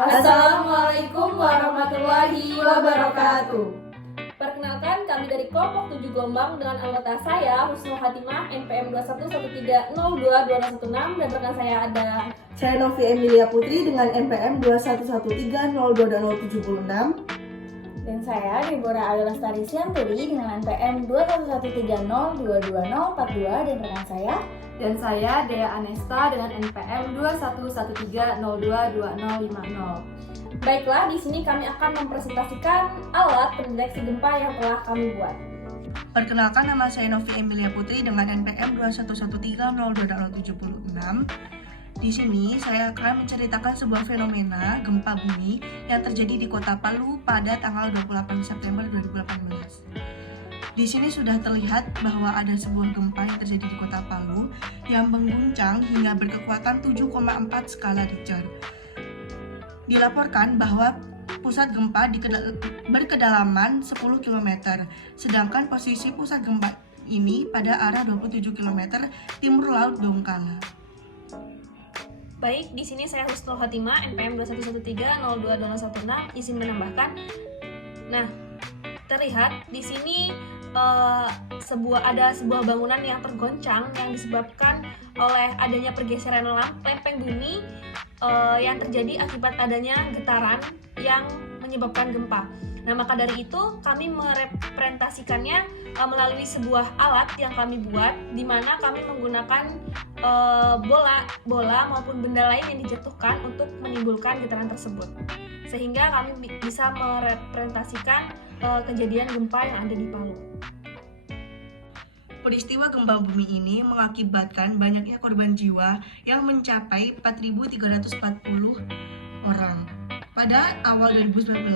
Assalamualaikum warahmatullahi wabarakatuh. Perkenalkan, kami dari kelompok 7 Gombang dengan anggota saya Husnul Hatimah NPM 2113022216 dan rekan saya ada Saya Novi Emilia Putri dengan NPM 2113022076. Dan saya Deborah Ayu Lestari Sianturi dengan NPM 2113022042 dan rekan saya. Dan saya Dea Anesta dengan NPM 2113022050. Baiklah, di sini kami akan mempresentasikan alat pendeteksi gempa yang telah kami buat. Perkenalkan, nama saya Novi Emilia Putri dengan NPM 2113022076. Di sini saya akan menceritakan sebuah fenomena gempa bumi yang terjadi di Kota Palu pada tanggal 28 September 2018. Di sini sudah terlihat bahwa ada sebuah gempa yang terjadi di Kota Palu yang mengguncang hingga berkekuatan 7,4 skala Richter. Dilaporkan bahwa pusat gempa berkedalaman 10 km, sedangkan posisi pusat gempa ini pada arah 27 km timur laut Donggala. Baik, di sini saya Husnul Hatimah NPM 2113022016 izin menambahkan. Nah, terlihat di sini ada sebuah bangunan yang tergoncang yang disebabkan oleh adanya pergeseran lempeng bumi yang terjadi akibat adanya getaran yang menyebabkan gempa. Nah, maka dari itu kami merepresentasikannya melalui sebuah alat yang kami buat, di mana kami menggunakan bola maupun benda lain yang dijatuhkan untuk menimbulkan getaran tersebut, sehingga kami bisa merepresentasikan kejadian gempa yang ada di Palu. Peristiwa gempa bumi ini mengakibatkan banyaknya korban jiwa yang mencapai 4.340 orang. Pada awal 2019,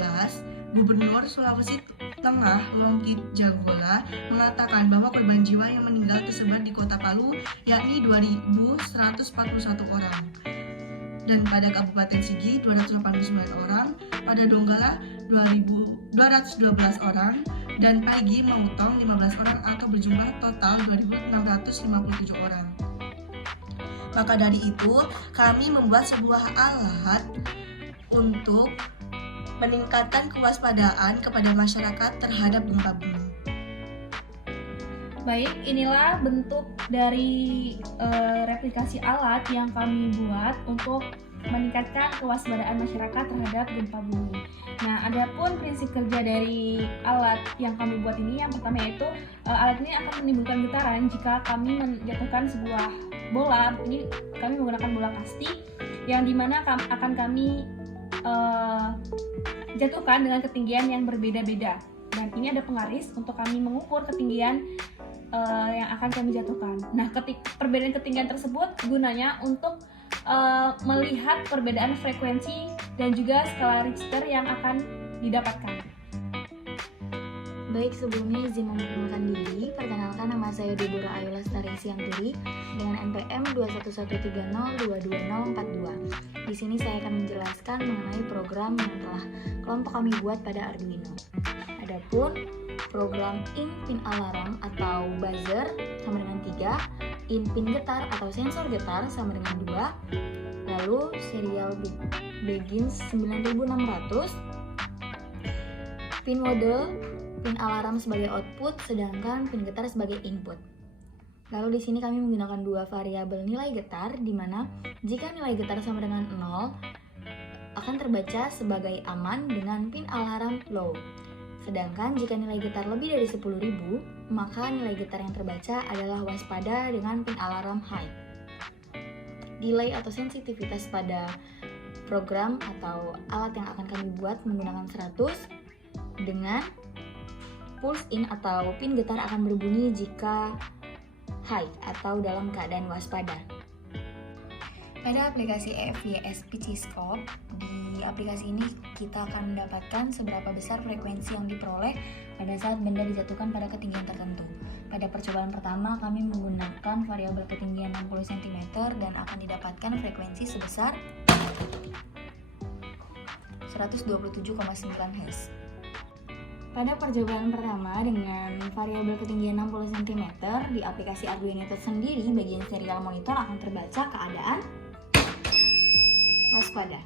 Gubernur Sulawesi Tengah Longki Jagola mengatakan bahwa korban jiwa yang meninggal tersebar di Kota Palu yakni 2.141 orang. Dan pada Kabupaten Sigi 289 orang, pada Donggala 2.212 orang, dan Paigi Mautong 15 orang atau berjumlah total 2.657 orang. Maka dari itu, kami membuat sebuah alat untuk meningkatkan kewaspadaan kepada masyarakat terhadap gempa bumi. Baik, inilah bentuk dari replikasi alat yang kami buat untuk meningkatkan kewaspadaan masyarakat terhadap gempa bumi. Nah, adapun prinsip kerja dari alat yang kami buat ini, yang pertama yaitu alat ini akan menimbulkan getaran jika kami menjatuhkan sebuah bola. Ini kami menggunakan bola kasti yang dimana akan kami jatuhkan dengan ketinggian yang berbeda-beda. Dan ini ada pengaris untuk kami mengukur ketinggian yang akan kami jatuhkan. Nah, perbedaan ketinggian tersebut gunanya untuk melihat perbedaan frekuensi dan juga skala Richter yang akan didapatkan. Baik, sebelumnya izin memperkenalkan diri. Perkenalkan, nama saya Deborah Ayu Lestari Sianturi dengan NPM 2113022042. Di sini saya akan menjelaskan mengenai program yang telah kelompok kami buat pada Arduino. Adapun program in pin alarm atau buzzer sama dengan 3, in pin getar atau sensor getar sama dengan 2, lalu serial begins 9600, pin model, pin alarm sebagai output, sedangkan pin getar sebagai input. Lalu di sini kami menggunakan dua variabel nilai getar, di mana jika nilai getar sama dengan 0 akan terbaca sebagai aman dengan pin alarm low. Sedangkan jika nilai getar lebih dari 10.000, maka nilai getar yang terbaca adalah waspada dengan pin alarm high. Delay atau sensitivitas pada program atau alat yang akan kami buat menggunakan 100, dengan pulse in atau pin getar akan berbunyi jika high atau dalam keadaan waspada. Pada aplikasi EFYS PC Scope, di aplikasi ini kita akan mendapatkan seberapa besar frekuensi yang diperoleh pada saat benda dijatuhkan pada ketinggian tertentu. Pada percobaan pertama, kami menggunakan variabel ketinggian 60 cm dan akan didapatkan frekuensi sebesar 127,9 Hz. Pada percobaan pertama dengan variabel ketinggian 60 cm di aplikasi Arduino tersendiri, bagian serial monitor akan terbaca keadaan waspada.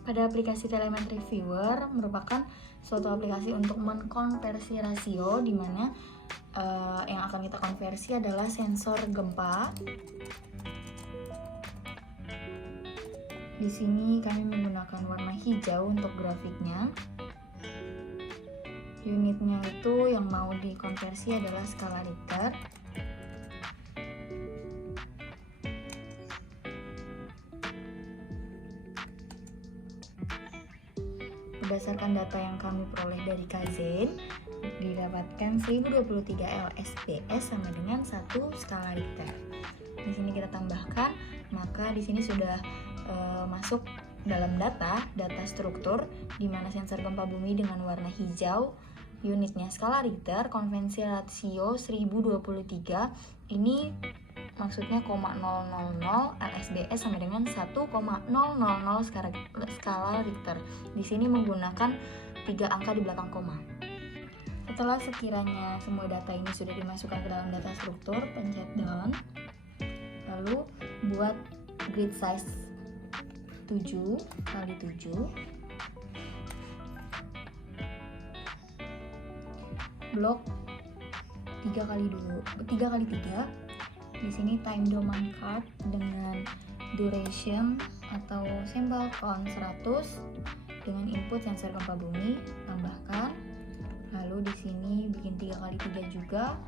Pada aplikasi Telemetry Viewer merupakan suatu aplikasi untuk mengkonversi rasio, di mana yang akan kita konversi adalah sensor gempa. Di sini kami menggunakan warna hijau untuk grafiknya. Unitnya itu yang mau dikonversi adalah skala Richter. Berdasarkan data yang kami peroleh dari Kazen, didapatkan 1023 LSBS sama dengan 1 skala Richter. Di sini kita tambahkan, maka di sini sudah masuk dalam data struktur, di mana sensor gempa bumi dengan warna hijau, unitnya skala Richter, konvensi rasio 1023, ini maksudnya 0,000 LSBS sama dengan 1,000 skala Richter. Di sini menggunakan 3 angka di belakang koma. Setelah sekiranya semua data ini sudah dimasukkan ke dalam data struktur, pencet done. Lalu buat grid size 7x7, blok 3x3. Di sini time domain card dengan duration atau symbol count 100 dengan input sensor gempa bumi, tambahkan. Lalu di sini bikin 3x3 juga,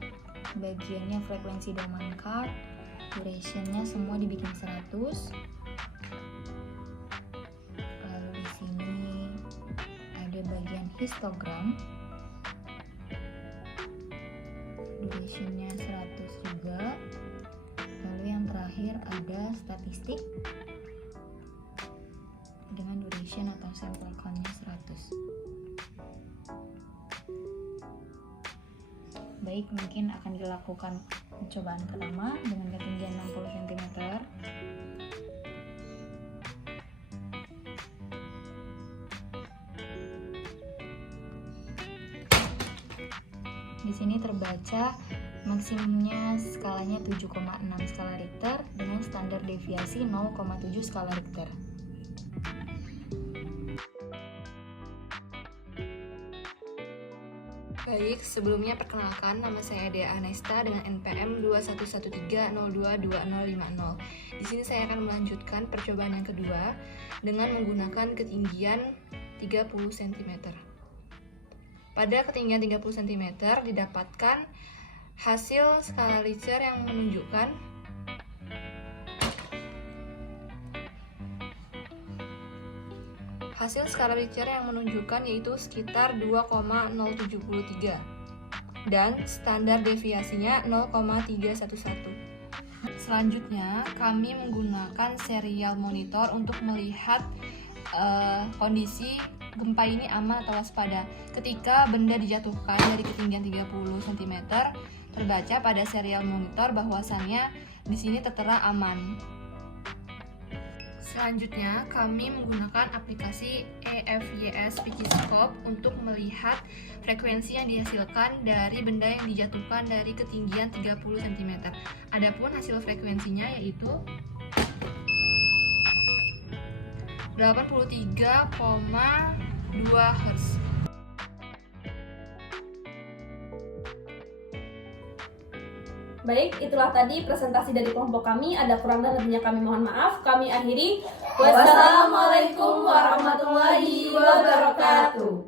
bagiannya frekuensi domain card, durationnya semua dibikin 100. Lalu di sini ada bagian histogram, durationnya 100 juga. Lalu yang terakhir ada statistik dengan duration atau sample count-nya 100. Baik, mungkin akan dilakukan percobaan pertama dengan ketinggian 60 cm. Di sini terbaca maksimumnya skalanya 7,6 skala Richter dengan standar deviasi 0,7 skala Richter. Baik, sebelumnya perkenalkan, nama saya Dea Anesta dengan NPM 2113022050. Di sini saya akan melanjutkan percobaan yang kedua dengan menggunakan ketinggian 30 cm. Pada ketinggian 30 cm didapatkan hasil skala Richter yang menunjukkan yaitu sekitar 2,073 dan standar deviasinya 0,311. Selanjutnya kami menggunakan serial monitor untuk melihat kondisi gempa ini aman atau waspada. Ketika benda dijatuhkan dari ketinggian 30 cm, terbaca pada serial monitor bahwasannya di sini tertera aman. Selanjutnya, kami menggunakan aplikasi EFYS Pikiscope untuk melihat frekuensi yang dihasilkan dari benda yang dijatuhkan dari ketinggian 30 cm. Adapun hasil frekuensinya yaitu 83,2 Hz. Baik, itulah tadi presentasi dari kelompok kami. Ada kurang dan lebihnya kami mohon maaf. Kami akhiri. Wassalamualaikum warahmatullahi wabarakatuh.